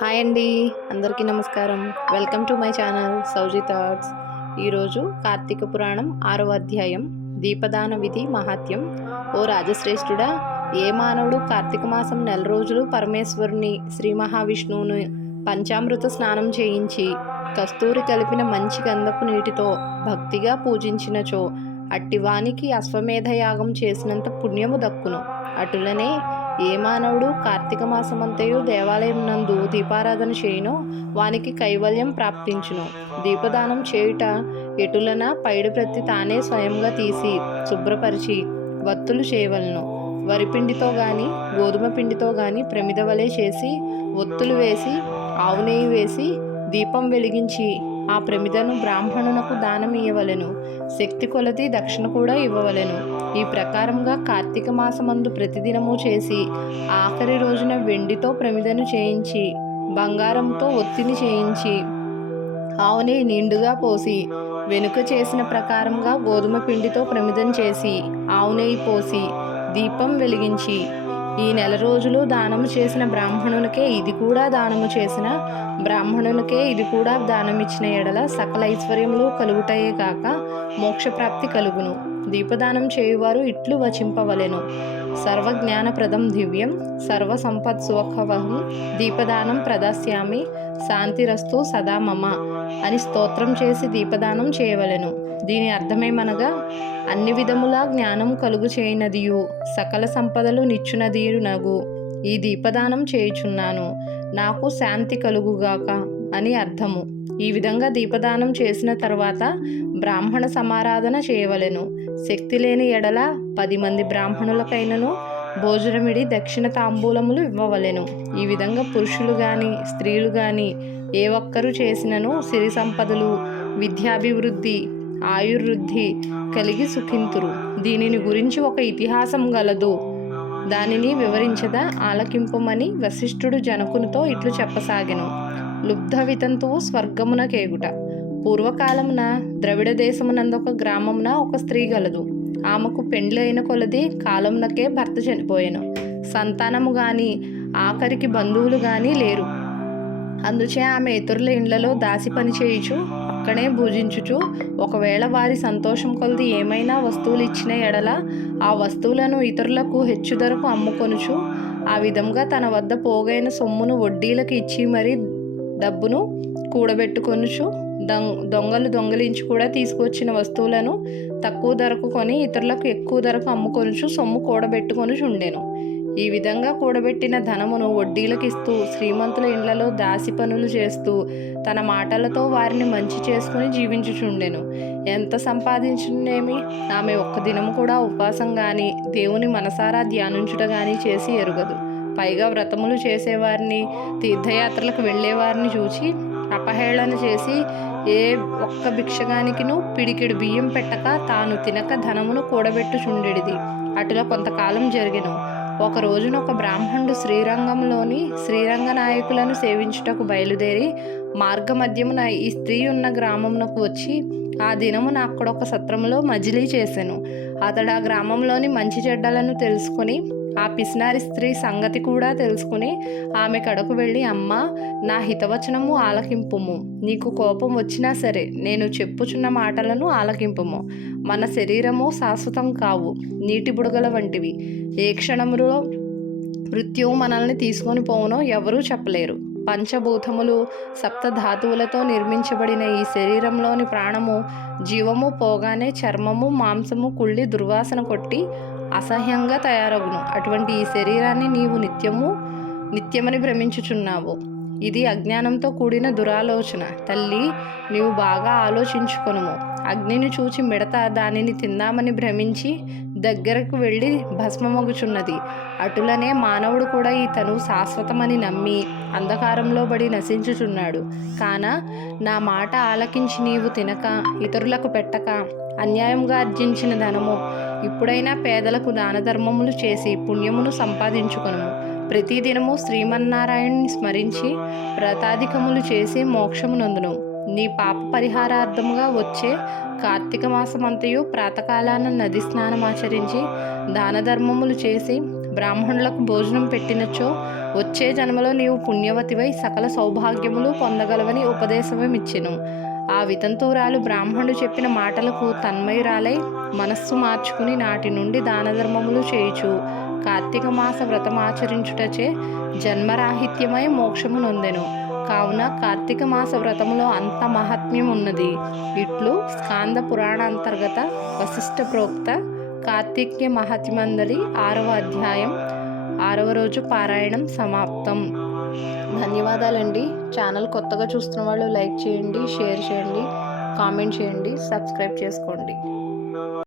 Hi అండి, అందరికీ నమస్కారం. Welcome to my channel Souji thoughts. ఈరోజు కార్తీక పురాణం 6వ అధ్యాయం దీపదాన విధి మహాత్యం. ఓ రాజశ్రేష్ఠుడా, ఏ మానవుడు కార్తీక మాసం నెల రోజులు పరమేశ్వరుని శ్రీ మహావిష్ణువును పంచామృత స్నానం చేయించి కస్తూరి కలిపిన మంచి గంధపు నీటితో భక్తిగా పూజించినచో అట్టివానికి అశ్వమేధ యాగం చేసినంత పుణ్యము దక్కును. అటులనే ఏ మానవుడు కార్తీక మాసమంతయు దేవాలయం నందు దీపారాధన చేయునో వానికి కైవల్యం ప్రాప్తించును. దీపదానం చేయుట ఎటులన పైడి ప్రతి తానే స్వయంగా తీసి శుభ్రపరిచి వత్తులు చేయవలను. వరిపిండితో గాని గోధుమ పిండితో గాని ప్రమిద వలె చేసి ఒత్తులు వేసి ఆవు నెయ్యి వేసి దీపం వెలిగించి ఆ ప్రమిదను బ్రాహ్మణునకు దానం ఇయ్యవలెను. శక్తి కొలది దక్షిణ కూడా ఇవ్వవలెను. ఈ ప్రకారంగా కార్తీక మాసమందు ప్రతిదినము చేసి ఆఖరి రోజున వెండితో ప్రమిదను చేయించి బంగారంతో ఒత్తిని చేయించి ఆవుని నిండుగా పోసి వెనుక చేసిన ప్రకారంగా గోధుమ పిండితో ప్రమిదం చేసి ఆవు నెయ్యి పోసి దీపం వెలిగించి ఈ నెల రోజులు దానము చేసిన బ్రాహ్మణునికే ఇది కూడా దానము చేసిన బ్రాహ్మణునికే ఇది కూడా దానమిచ్చిన ఎడల సకల ఐశ్వర్యములు కలుగుటయే కాక మోక్షప్రాప్తి కలుగును. దీపదానం చేయువారు ఇట్లు వచింపవలెను. సర్వజ్ఞానప్రదం దివ్యం సర్వ సంపత్ సుఖవహం దీపదానం ప్రదాస్యామి శాంతిరస్తు సదా మమ అని స్తోత్రం చేసి దీపదానం చేయవలెను. దీని అర్థమేమనగా, అన్ని విధములా జ్ఞానం కలుగు చేయనదియు సకల సంపదలు నిచ్చునదియు నగు ఈ దీపదానం చేయుచున్నాను, నాకు శాంతి కలుగుగాక అని అర్థము. ఈ విధంగా దీపదానం చేసిన తర్వాత బ్రాహ్మణ సమారాధన చేయవలెను. శక్తి లేని ఎడల 10 మంది బ్రాహ్మణులకైనను భోజనమిడి దక్షిణ తాంబూలములు ఇవ్వవలెను. ఈ విధంగా పురుషులు గాని స్త్రీలు గాని ఏ ఒక్కరు చేసినను సిరి సంపదలు విద్యాభివృద్ధి ఆయుర్వృద్ధి కలిగి సుఖింతురు. దీనిని గురించి ఒక ఇతిహాసం గలదు, దానిని వివరించదా ఆలకింపమని వశిష్ఠుడు జనకునితో ఇట్లు చెప్పసాగెను. లుబ్ధ వితంతువు స్వర్గమున కేగుట. పూర్వకాలమున ద్రవిడ దేశమునందొక గ్రామమున ఒక స్త్రీ గలదు. ఆమెకు పెండ్లి అయిన కొలది కాలమునకే భర్త చనిపోయెను. సంతానము గాని ఆఖరికి బంధువులు గాని లేరు. అందుచే ఆమె ఇతరుల ఇండ్లలో దాసి పని చేయుచు అక్కడే భుజించుచు ఒకవేళ వారి సంతోషం కొలది ఏమైనా వస్తువులు ఇచ్చిన ఎడల ఆ వస్తువులను ఇతరులకు హెచ్చు ధరకు అమ్ముకొనుచు ఆ విధంగా తన వద్ద పోగైన సొమ్మును వడ్డీలకు ఇచ్చి మరీ డబ్బును కూడబెట్టుకొనుచు దొంగలు దొంగిలించి కూడా తీసుకొచ్చిన వస్తువులను తక్కువ ధరకు కొని ఇతరులకు ఎక్కువ ధరకు అమ్ముకొనుచు సొమ్ము కూడబెట్టుకొనుచు ఉండెను. ఈ విధంగా కూడబెట్టిన ధనమును వడ్డీలకు ఇస్తూ శ్రీమంతుల ఇండ్లలో దాసి పనులు చేస్తూ తన మాటలతో వారిని మంచి చేసుకుని జీవించుచుండెను. ఎంత సంపాదించునేమి, ఆమె ఒక్క దినము కూడా ఉపవాసం గాని దేవుని మనసారా ధ్యానించుట గాని చేసి ఎరుగదు. పైగా వ్రతములు చేసేవారిని తీర్థయాత్రలకు వెళ్ళేవారిని చూచి అపహేళన చేసి ఏ ఒక్క భిక్షగానికిను పిడికెడు బియ్యం పెట్టక తాను తినక ధనమును కూడబెట్టుచుండెడిది. అటులో కొంతకాలం జరిగెను. ఒక రోజున ఒక బ్రాహ్మణుడు శ్రీరంగంలోని శ్రీరంగ నాయకులను సేవించుటకు బయలుదేరి మార్గమధ్యమున ఈ స్త్రీ ఉన్న గ్రామమునకు వచ్చి ఆ దినమున అక్కడొక సత్రములో మజిలీ చేసెను. అతడు ఆ గ్రామంలోని మంచి చెడ్డలను తెలుసుకొని ఆ పిసినారి స్త్రీ సంగతి కూడా తెలుసుకుని ఆమె కడకు వెళ్ళి, అమ్మా, నా హితవచనము ఆలకింపుము. నీకు కోపం వచ్చినా సరే నేను చెప్పుచున్న మాటలను ఆలకింపుము. మన శరీరము శాశ్వతం కావు, నీటి బుడగల వంటివి. ఏ క్షణములో మృత్యువు మనల్ని తీసుకొని పోవునో ఎవరూ చెప్పలేరు. పంచభూతములు సప్తధాతువులతో నిర్మించబడిన ఈ శరీరంలోని ప్రాణము జీవము పోగానే చర్మము మాంసము కుళ్ళి దుర్వాసన కొట్టి అసహ్యంగా తయారగును. అటువంటి ఈ శరీరాన్ని నీవు నిత్యమని భ్రమించుచున్నావు. ఇది అజ్ఞానంతో కూడిన దురాలోచన. తల్లి, నీవు బాగా ఆలోచించుకొనుము. అగ్నిని చూచి మిడత దానిని తిందామని భ్రమించి దగ్గరకు వెళ్ళి భస్మమగుచున్నది. అటులనే మానవుడు కూడా ఈ తనువు శాశ్వతమని నమ్మి అంధకారంలో పడి నశించుచున్నాడు. కాన నా మాట ఆలకించి నీవు తినక ఇతరులకు పెట్టక అన్యాయంగా ఆర్జించిన ధనము ఇప్పుడైనా పేదలకు దానధర్మములు చేసి పుణ్యమును సంపాదించుకొనుము. ప్రతిదినము శ్రీమన్నారాయణుని స్మరించి వ్రతాధికములు చేసి మోక్షమునందును. నీ పాప పరిహారార్థముగా వచ్చే కార్తీక మాసమంతయు ప్రాతకాలాన నది స్నానమాచరించి దాన ధర్మములు చేసి బ్రాహ్మణులకు భోజనం పెట్టినచో వచ్చే జన్మలో నీవు పుణ్యవతివై సకల సౌభాగ్యములు పొందగలవని ఉపదేశమిచ్చెను. ఆ వితంతువురాలు బ్రాహ్మణుడు చెప్పిన మాటలకు తన్మయురాలై మనస్సు మార్చుకుని నాటి నుండి దానధర్మములు చేయుచు కార్తీక మాస వ్రతమాచరించుటచే జన్మరాహిత్యమై మోక్షము నొందెను. కావున కార్తీక మాస వ్రతములో అంత మహాత్మ్యం ఉన్నది. ఇట్లు స్కాంద పురాణాంతర్గత వశిష్ఠ ప్రోక్త కార్తీక్య మహాత్మ్యందలి 6వ అధ్యాయం 6వ రోజు పారాయణం సమాప్తం. ధన్యవాదాలండి. ఛానల్ కొత్తగా చూస్తున్న వాళ్ళు లైక్ చేయండి, షేర్ చేయండి, కామెంట్ చేయండి, సబ్స్క్రైబ్ చేసుకోండి.